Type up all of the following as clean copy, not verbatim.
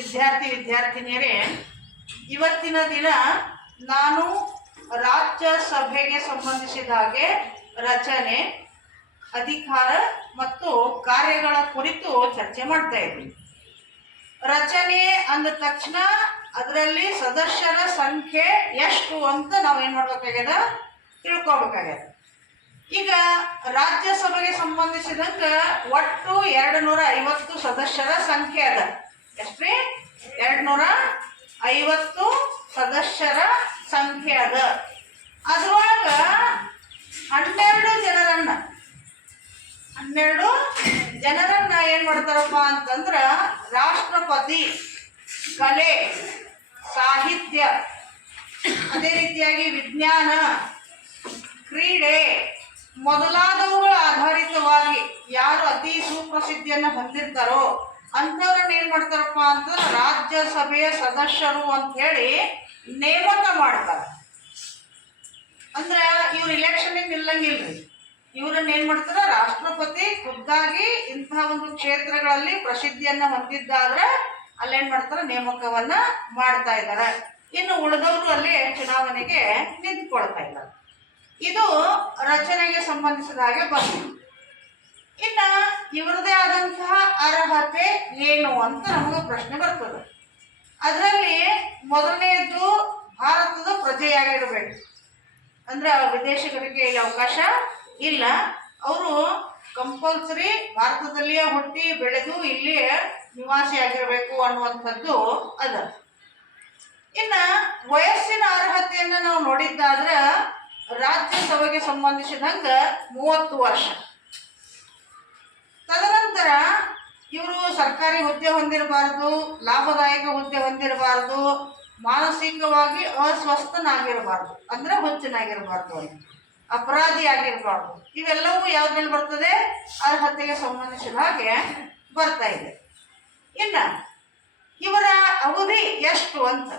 ವಿದ್ಯಾರ್ಥಿನಿಯರೇ, ಇವತ್ತಿನ ದಿನ ನಾನು ರಾಜ್ಯಸಭೆಗೆ ಸಂಬಂಧಿಸಿದ ಹಾಗೆ ರಚನೆ, ಅಧಿಕಾರ ಮತ್ತು ಕಾರ್ಯಗಳ ಕುರಿತು ಚರ್ಚೆ ಮಾಡ್ತಾ ಇದ್ವಿ. ರಚನೆ ಅಂದ ತಕ್ಷಣ ಅದರಲ್ಲಿ ಸದಸ್ಯರ ಸಂಖ್ಯೆ ಎಷ್ಟು ಅಂತ ನಾವೇನು ಮಾಡ್ಬೇಕಾಗ್ಯದ, ತಿಳ್ಕೊಬೇಕಾಗ್ಯದ. ಈಗ ರಾಜ್ಯಸಭೆಗೆ ಸಂಬಂಧಿಸಿದಂಗೆ ಒಟ್ಟು 250 ಸದಸ್ಯರ ಸಂಖ್ಯೆ ಅದ. ಎಷ್ಟ್ರಿ? 250 ಸದಸ್ಯರ ಸಂಖ್ಯೆ ಅದ. ಅದ್ರೊಳಗ 12 ಜನರನ್ನ ಏನ್ ಮಾಡ್ತಾರಪ್ಪ ಅಂತಂದ್ರ ರಾಷ್ಟ್ರಪತಿ, ಕಲೆ, ಸಾಹಿತ್ಯ, ಅದೇ ರೀತಿಯಾಗಿ ವಿಜ್ಞಾನ, ಕ್ರೀಡೆ ಮೊದಲಾದವುಗಳ ಆಧಾರಿತವಾಗಿ ಯಾರು ಅತಿ ಸುಪ್ರಸಿದ್ಧಿಯನ್ನು ಹೊಂದಿರ್ತಾರೋ ಅಂಥವ್ರನ್ನ ಏನ್ ಮಾಡ್ತಾರಪ್ಪ ಅಂತಂದ್ರೆ ರಾಜ್ಯಸಭೆಯ ಸದಸ್ಯರು ಅಂತ ಹೇಳಿ ನೇಮಕ ಮಾಡ್ತಾರೆ. ಅಂದ್ರೆ ಇವ್ರು ಇಲೆಕ್ಷನ್ಗೆ ನಿಲ್ಲಂಗಿಲ್ರಿ. ಇವ್ರನ್ನ ಏನ್ ಮಾಡ್ತಾರೆ, ರಾಷ್ಟ್ರಪತಿ ಖುದ್ದಾಗಿ ಇಂತಹ ಒಂದು ಕ್ಷೇತ್ರಗಳಲ್ಲಿ ಪ್ರಸಿದ್ಧಿಯನ್ನ ಹೊಂದಿದ್ದಾದ್ರೆ ಅಲ್ಲೇನ್ ಮಾಡ್ತಾರೆ, ನೇಮಕವನ್ನ ಮಾಡ್ತಾ ಇದ್ದಾರೆ. ಇನ್ನು ಉಳಿದವರು ಅಲ್ಲಿ ಚುನಾವಣೆಗೆ ನಿಂತ್ಕೊಳ್ತಾ ಇದ್ದಾರೆ. ಇದು ರಚನೆಗೆ ಸಂಬಂಧಿಸಿದ ಹಾಗೆ ಬಂದಿದೆ. ಇನ್ನು ಇವರದೇ ಆದಂತಹ ಅರ್ಹತೆ ಏನು ಅಂತ ನಮಗೆ ಪ್ರಶ್ನೆ ಬರ್ತದೆ. ಅದರಲ್ಲಿ ಮೊದಲನೆಯದು ಭಾರತದ ಪ್ರಜೆಯಾಗಿರಬೇಕು. ಅಂದ್ರೆ ವಿದೇಶಿಗರಿಗೆ ಇಲ್ಲಿ ಅವಕಾಶ ಇಲ್ಲ. ಅವರು ಕಂಪಲ್ಸರಿ ಭಾರತದಲ್ಲಿಯೇ ಹುಟ್ಟಿ ಬೆಳೆದು ಇಲ್ಲಿ ನಿವಾಸಿಯಾಗಿರಬೇಕು ಅನ್ನುವಂಥದ್ದು ಅದ. ಇನ್ನು ವಯಸ್ಸಿನ ಅರ್ಹತೆಯನ್ನು ನಾವು ನೋಡಿದ್ದಾದ್ರೆ ರಾಜ್ಯಸಭೆಗೆ ಸಂಬಂಧಿಸಿದಂಗ 30 ವರ್ಷ. ತದನಂತರ ಇವರು ಸರ್ಕಾರಿ ಹುದ್ದೆ ಹೊಂದಿರಬಾರ್ದು, ಲಾಭದಾಯಕ ಹುದ್ದೆ ಹೊಂದಿರಬಾರ್ದು, ಮಾನಸಿಕವಾಗಿ ಅಸ್ವಸ್ಥನಾಗಿರಬಾರ್ದು, ಅಂದ್ರೆ ಹುಚ್ಚನಾಗಿರಬಾರ್ದು, ಅಪರಾಧಿ ಆಗಿರಬಾರ್ದು. ಇವೆಲ್ಲವೂ ಯಾವ್ದ್ರಲ್ಲಿ ಬರ್ತದೆ, ಅರ್ಹತೆಗೆ ಸಂಬಂಧಿಸಿದ ಹಾಗೆ ಬರ್ತಾ ಇದೆ. ಇನ್ನ ಇವರ ಅವಧಿ ಎಷ್ಟು ಅಂತ,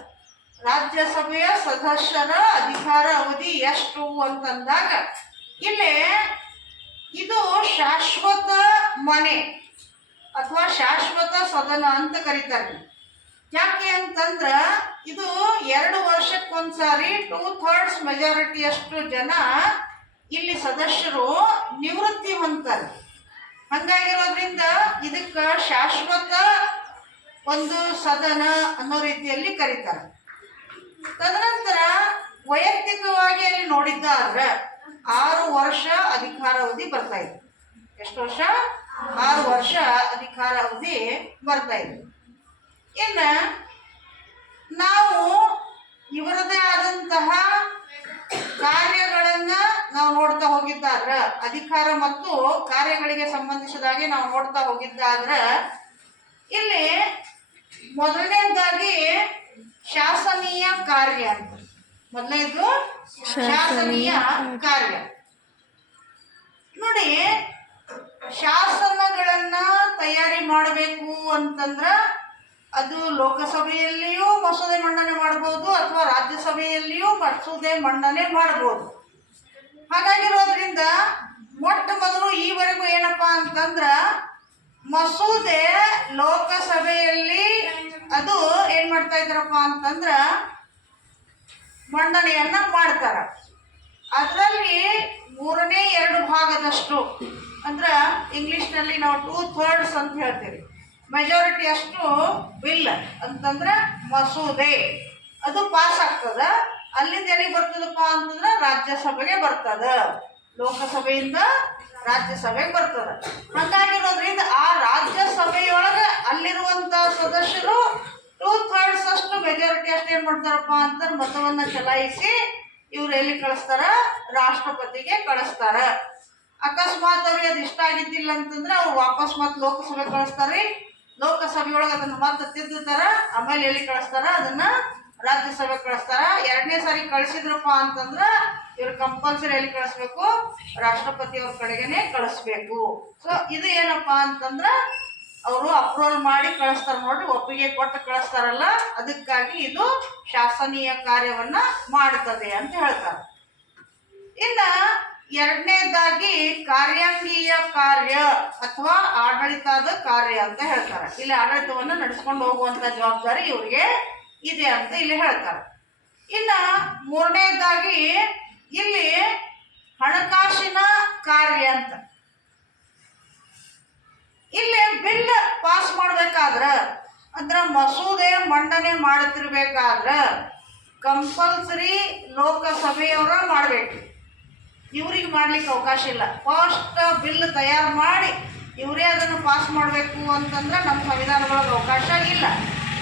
ರಾಜ್ಯಸಭೆಯ ಸದಸ್ಯರ ಅಧಿಕಾರ ಅವಧಿ ಎಷ್ಟು ಅಂತಂದಾಗ ಇಲ್ಲಿ ಇದು ಶಾಶ್ವತ ಮನೆ ಅಥವಾ ಶಾಶ್ವತ ಸದನ ಅಂತ ಕರೀತಾರೆ. ಯಾಕೆ ಅಂತಂದ್ರ ಇದು 2 ವರ್ಷಕ್ಕೊಂದ್ಸಾರಿ 2/3 ಮೆಜಾರಿಟಿಯಷ್ಟು ಜನ ಇಲ್ಲಿ ಸದಸ್ಯರು ನಿವೃತ್ತಿ ಹೊಂದ್ತಾರೆ. ಹಂಗಾಗಿರೋದ್ರಿಂದ ಇದಕ್ಕೆ ಶಾಶ್ವತ ಒಂದು ಸದನ ಅನ್ನೋ ರೀತಿಯಲ್ಲಿ ಕರೀತಾರೆ. ತದನಂತರ ವೈಯಕ್ತಿಕವಾಗಿ ಅಲ್ಲಿ ನೋಡಿದ್ದಾದ್ರೆ 6 ವರ್ಷ ಅಧಿಕಾರಾವಧಿ ಬರ್ತಾ ಇದೆ. ಎಷ್ಟು ವರ್ಷ? 6 ವರ್ಷ ಅಧಿಕಾರಾವಧಿ ಬರ್ತಾ ಇದೆ. ಇನ್ನು ನಾವು ಇವರದೇ ಆದಂತಹ ಕಾರ್ಯಗಳನ್ನ ನಾವು ನೋಡ್ತಾ ಹೋಗಿದ್ದಾದ್ರೆ, ಅಧಿಕಾರ ಮತ್ತು ಕಾರ್ಯಗಳಿಗೆ ಸಂಬಂಧಿಸಿದಾಗೆ ನಾವು ನೋಡ್ತಾ ಹೋಗಿದ್ದಾದ್ರೆ ಇಲ್ಲಿ ಮೊದಲನೇದಾಗಿ ಶಾಸನೀಯ ಕಾರ್ಯ ಅಂತ. ಮೊದಲನೇದು ಶಾಸನೀಯ ಕಾರ್ಯ. ನೋಡಿ, ಶಾಸನಗಳನ್ನ ತಯಾರಿ ಮಾಡಬೇಕು ಅಂತಂದ್ರ ಅದು ಲೋಕಸಭೆಯಲ್ಲಿಯೂ ಮಸೂದೆ ಮಂಡನೆ ಮಾಡಬಹುದು ಅಥವಾ ರಾಜ್ಯಸಭೆಯಲ್ಲಿಯೂ ಮಸೂದೆ ಮಂಡನೆ ಮಾಡಬಹುದು. ಹಾಗಾಗಿರೋದ್ರಿಂದ ಮೊಟ್ಟ ಮೊದಲು ಈವರೆಗೂ ಏನಪ್ಪಾ ಅಂತಂದ್ರ ಮಸೂದೆ ಲೋಕಸಭೆಯಲ್ಲಿ ಅದು ಏನ್ ಮಾಡ್ತಾ ಇದ್ದಾರಪ್ಪ ಅಂತಂದ್ರ ಮಂಡನೆಯನ್ನ ಮಾಡ್ತಾರ. ಅದರಲ್ಲಿ 3/2 ಅಂದ್ರ ಇಂಗ್ಲಿಷ್ನಲ್ಲಿ ನಾವು 2/3 ಅಂತ ಹೇಳ್ತೀವಿ. ಮೆಜಾರಿಟಿ ಅಷ್ಟು ಬಿಲ್ ಅಂತಂದ್ರ ಮಸೂದೆ ಅದು ಪಾಸ್ ಆಗ್ತದ. ಅಲ್ಲಿಂದ ಎಲ್ಲಿಗೆ ಬರ್ತದಪ್ಪ ಅಂತಂದ್ರ ರಾಜ್ಯಸಭೆಗೆ ಬರ್ತದ, ಲೋಕಸಭೆಯಿಂದ ರಾಜ್ಯಸಭೆಗೆ ಬರ್ತದ. ಹಂಗಾಗಿರೋದ್ರಿಂದ ಆ ರಾಜ್ಯಸಭೆಯೊಳಗ ಅಲ್ಲಿರುವಂತ ಸದಸ್ಯರು 2/3 ಅಷ್ಟು ಮೆಜಾರಿಟಿ ಅಷ್ಟು ಏನ್ ಮಾಡ್ತಾರಪ್ಪ ಅಂತ ಮತವನ್ನ ಚಲಾಯಿಸಿ ಇವ್ರು ಎಲ್ಲಿ ಕಳಿಸ್ತಾರ, ರಾಷ್ಟ್ರಪತಿಗೆ ಕಳಿಸ್ತಾರ. ಅಕಸ್ಮಾತ್ ಅವ್ರಿಗೆ ಅದು ಇಷ್ಟ ಆಗಿದ್ದಿಲ್ಲ ಅಂತಂದ್ರೆ ಅವ್ರು ವಾಪಸ್ ಮತ್ತೆ ಲೋಕಸಭೆ ಕಳಿಸ್ತಾರೆ. ಲೋಕಸಭೆಯೊಳಗೆ ಅದನ್ನ ಮತ್ತೆ ತಿದ್ದುತ್ತಾರ, ಆಮೇಲೆ ಎಲ್ಲಿ ಕಳಿಸ್ತಾರ, ಅದನ್ನ ರಾಜ್ಯಸಭೆ ಕಳಿಸ್ತಾರ. 2ನೇ ಸಾರಿ ಕಳಿಸಿದ್ರಪ್ಪ ಅಂತಂದ್ರ ಇವ್ರು ಕಂಪಲ್ಸರಿ ಎಲ್ಲಿ ಕಳಿಸ್ಬೇಕು, ರಾಷ್ಟ್ರಪತಿ ಅವ್ರ ಕಡೆಗೇನೆ ಕಳಿಸ್ಬೇಕು. ಸೊ ಇದು ಏನಪ್ಪಾ ಅಂತಂದ್ರ ಅವರು ಅಪ್ರೂವಲ್ ಮಾಡಿ ಕಳಿಸ್ತಾರ ನೋಡ್ರಿ, ಒಪ್ಪಿಗೆ ಕೊಟ್ಟು ಕಳಿಸ್ತಾರಲ್ಲ, ಅದಕ್ಕಾಗಿ ಇದು ಶಾಸನೀಯ ಕಾರ್ಯವನ್ನ ಮಾಡ್ತದೆ ಅಂತ ಹೇಳ್ತಾರೆ. ಇನ್ನ ಎರಡನೇದಾಗಿ ಕಾರ್ಯಾಂಗೀಯ ಕಾರ್ಯ ಅಥವಾ ಆಡಳಿತದ ಕಾರ್ಯ ಅಂತ ಹೇಳ್ತಾರೆ. ಇಲ್ಲಿ ಆಡಳಿತವನ್ನು ನಡೆಸ್ಕೊಂಡು ಹೋಗುವಂತ ಜವಾಬ್ದಾರಿ ಇವರಿಗೆ ಇದೆ ಅಂತ ಇಲ್ಲಿ ಹೇಳ್ತಾರೆ. ಇನ್ನ ಮೂರನೇದಾಗಿ ಇಲ್ಲಿ ಹಣಕಾಸಿನ ಕಾರ್ಯ ಅಂತ. ಇಲ್ಲಿ ಬಿಲ್ ಪಾಸ್ ಮಾಡ್ಬೇಕಾದ್ರ ಅಂದ್ರ ಮಸೂದೆ ಮಂಡನೆ ಮಾಡುತ್ತಿರ್ಬೇಕಾದ್ರ ಕಂಪಲ್ಸರಿ ಲೋಕಸಭೆಯವರ ಮಾಡ್ಬೇಕು. ಇವ್ರಿಗೆ ಮಾಡ್ಲಿಕ್ಕೆ ಅವಕಾಶ ಇಲ್ಲ. ಫಸ್ಟ್ ಬಿಲ್ ತಯಾರು ಮಾಡಿ ಇವರೇ ಅದನ್ನು ಪಾಸ್ ಮಾಡಬೇಕು ಅಂತಂದ್ರೆ ನಮ್ಮ ಸಂವಿಧಾನದೊಳಗೆ ಅವಕಾಶ ಇಲ್ಲ.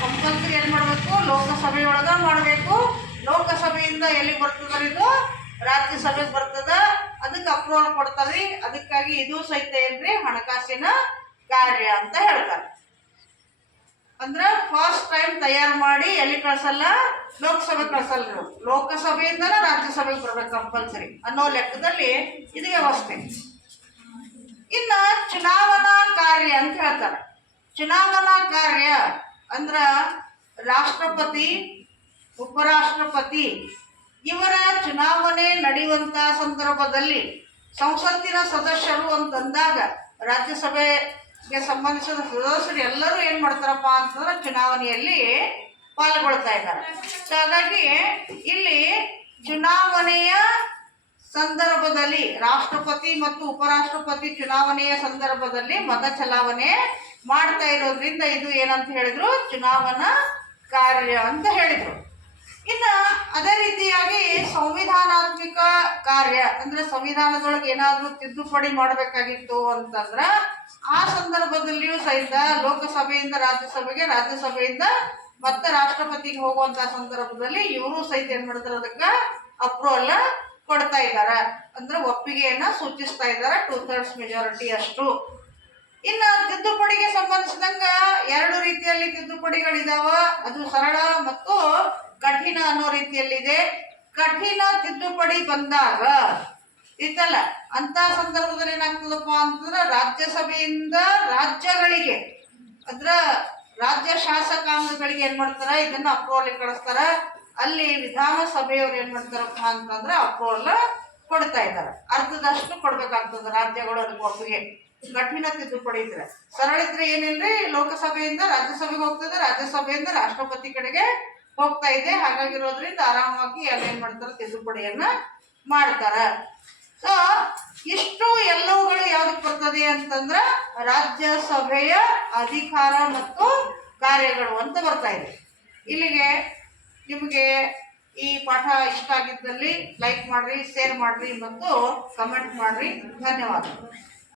ಕಂಪಲ್ಸರಿ ಏನು ಮಾಡಬೇಕು, ಲೋಕಸಭೆಯೊಳಗ ಮಾಡಬೇಕು. ಲೋಕಸಭೆಯಿಂದ ಎಲ್ಲಿಗೆ ಬರ್ತದ, ಇದು ರಾಜ್ಯಸಭೆಗೆ ಬರ್ತದ, ಅದಕ್ಕೆ ಅಪ್ರೂವಲ್ ಕೊಡ್ತಾರ್ರಿ. ಅದಕ್ಕಾಗಿ ಇದು ಸಹಿತ ಏನ್ರಿ ಹಣಕಾಸಿನ ಕಾರ್ಯ ಅಂತ ಹೇಳ್ತಾರೆ. ಅಂದ್ರೆ ಫಸ್ಟ್ ಟೈಮ್ ತಯಾರು ಮಾಡಿ ಎಲ್ಲಿ ಕಳ್ಸಲ್ಲ, ಲೋಕಸಭೆ ಕಳ್ಸಲ್ಲ. ಲೋಕಸಭೆಯಿಂದಲೇ ರಾಜ್ಯಸಭೆಗೆ ಬರ್ಬೇಕು ಕಂಪಲ್ಸರಿ ಅನ್ನೋ ಲೆಕ್ಕದಲ್ಲಿ ಇದು ವ್ಯವಸ್ಥೆ. ಇನ್ನ ಚುನಾವಣಾ ಕಾರ್ಯ ಅಂತ ಹೇಳ್ತಾರೆ. ಚುನಾವಣಾ ಕಾರ್ಯ ಅಂದ್ರ ರಾಷ್ಟ್ರಪತಿ, ಉಪರಾಷ್ಟ್ರಪತಿ ಇವರ ಚುನಾವಣೆ ನಡೆಯುವಂತ ಸಂದರ್ಭದಲ್ಲಿ ಸಂಸತ್ತಿನ ಸದಸ್ಯರು ಅಂತಂದಾಗ ರಾಜ್ಯಸಭೆಗೆ ಸಂಬಂಧಿಸಿದ ಸದಸ್ಯರು ಎಲ್ಲರೂ ಏನ್ ಮಾಡ್ತಾರಪ್ಪ ಅಂತಂದ್ರೆ ಚುನಾವಣೆಯಲ್ಲಿ ಪಾಲ್ಗೊಳ್ತಾ ಇದ್ದಾರೆ. ಹಾಗಾಗಿ ಇಲ್ಲಿ ಚುನಾವಣೆಯ ಸಂದರ್ಭದಲ್ಲಿ ರಾಷ್ಟ್ರಪತಿ ಮತ್ತು ಉಪರಾಷ್ಟ್ರಪತಿ ಚುನಾವಣೆಯ ಸಂದರ್ಭದಲ್ಲಿ ಮತ ಚಲಾವಣೆ ಮಾಡ್ತಾ ಇರೋದ್ರಿಂದ ಇದು ಏನಂತ ಹೇಳಿದ್ರು, ಚುನಾವಣಾ ಕಾರ್ಯ ಅಂತ ಹೇಳಿದ್ರು. ಇನ್ನು ಅದೇ ರೀತಿಯಾಗಿ ಸಂವಿಧಾನಾತ್ಮಕ ಕಾರ್ಯ ಅಂದ್ರೆ ಸಂವಿಧಾನದೊಳಗೆ ಏನಾದ್ರೂ ತಿದ್ದುಪಡಿ ಮಾಡಬೇಕಾಗಿತ್ತು ಅಂತಂದ್ರ ಆ ಸಂದರ್ಭದಲ್ಲಿಯೂ ಸಹಿತ ಲೋಕಸಭೆಯಿಂದ ರಾಜ್ಯಸಭೆಗೆ, ರಾಜ್ಯಸಭೆಯಿಂದ ಮತ್ತೆ ರಾಷ್ಟ್ರಪತಿಗೆ ಹೋಗುವಂತ ಸಂದರ್ಭದಲ್ಲಿ ಇವರು ಸಹಿತ ಏನ್ ಮಾಡ್ತಾರೆ, ಅದಕ್ಕೆ ಅಪ್ರೂವಲ್ ಕೊಡ್ತಾ ಇದ್ದಾರೆ. ಅಂದ್ರೆ ಒಪ್ಪಿಗೆಯನ್ನ ಸೂಚಿಸ್ತಾ ಇದ್ದಾರೆ 2/3 ಮೆಜಾರಿಟಿ ಅಷ್ಟು. ಇನ್ನು ತಿದ್ದುಪಡಿಗೆ ಸಂಬಂಧಿಸಿದಂಗ ಎರಡು ರೀತಿಯಲ್ಲಿ ತಿದ್ದುಪಡಿಗಳಿದಾವ. ಅದು ಸರಳ ಮತ್ತು ಕಠಿಣ ಅನ್ನೋ ರೀತಿಯಲ್ಲಿದೆ. ಕಠಿಣ ತಿದ್ದುಪಡಿ ಬಂದಾಗ ಇತ್ತಲ್ಲ ಅಂತ ಸಂದರ್ಭದಲ್ಲಿ ಏನಾಗ್ತದಪ್ಪ ಅಂತಂದ್ರೆ ರಾಜ್ಯಸಭೆಯಿಂದ ರಾಜ್ಯಗಳಿಗೆ ಅದ್ರ ರಾಜ್ಯ ಶಾಸಕಾಂಗಗಳಿಗೆ ಏನ್ ಮಾಡ್ತಾರ, ಇದನ್ನ ಅಪ್ರೂವಲ್ ಕಳಿಸ್ತಾರ. ಅಲ್ಲಿ ವಿಧಾನಸಭೆಯವ್ರು ಏನ್ ಮಾಡ್ತಾರಪ್ಪ ಅಂತಂದ್ರೆ ಅಪ್ರೂವಲ್ ಕೊಡ್ತಾ ಇದ್ದಾರೆ. ಅರ್ಧದಷ್ಟು ಕೊಡ್ಬೇಕಾಗ್ತದೆ ರಾಜ್ಯಗಳು ಅದಕ್ಕೆ ಒಪ್ಪಿಗೆ. ಕಠಿಣ ತಿದ್ದುಪಡಿ ಇದ್ರೆ, ಸರಳ ಇದ್ರೆ ಏನಿಲ್ರಿ, ಲೋಕಸಭೆಯಿಂದ ರಾಜ್ಯಸಭೆಗೆ ಹೋಗ್ತದೆ, ರಾಜ್ಯಸಭೆಯಿಂದ ರಾಷ್ಟ್ರಪತಿ ಕಡೆಗೆ ಹೋಗ್ತಾ ಇದೆ. ಹಾಗಾಗಿರೋದ್ರಿಂದ ಆರಾಮವಾಗಿ ಏನ್ ಮಾಡ್ತಾರೆ, ತಿದ್ದುಪಡಿಯನ್ನ ಮಾಡ್ತಾರ. ಸೊ ಇಷ್ಟು ಎಲ್ಲವುಗಳು ಯಾವ್ದಕ್ಕೆ ಬರ್ತದೆ ಅಂತಂದ್ರ ರಾಜ್ಯಸಭೆಯ ಅಧಿಕಾರ ಮತ್ತು ಕಾರ್ಯಗಳು ಅಂತ ಬರ್ತಾ ಇದೆ. ಇಲ್ಲಿಗೆ ನಿಮಗೆ ಈ ಪಾಠ ಇಷ್ಟ ಆಗಿದ್ದಲ್ಲಿ ಲೈಕ್ ಮಾಡ್ರಿ, ಶೇರ್ ಮಾಡ್ರಿ ಮತ್ತು ಕಮೆಂಟ್ ಮಾಡ್ರಿ. ಧನ್ಯವಾದಗಳು.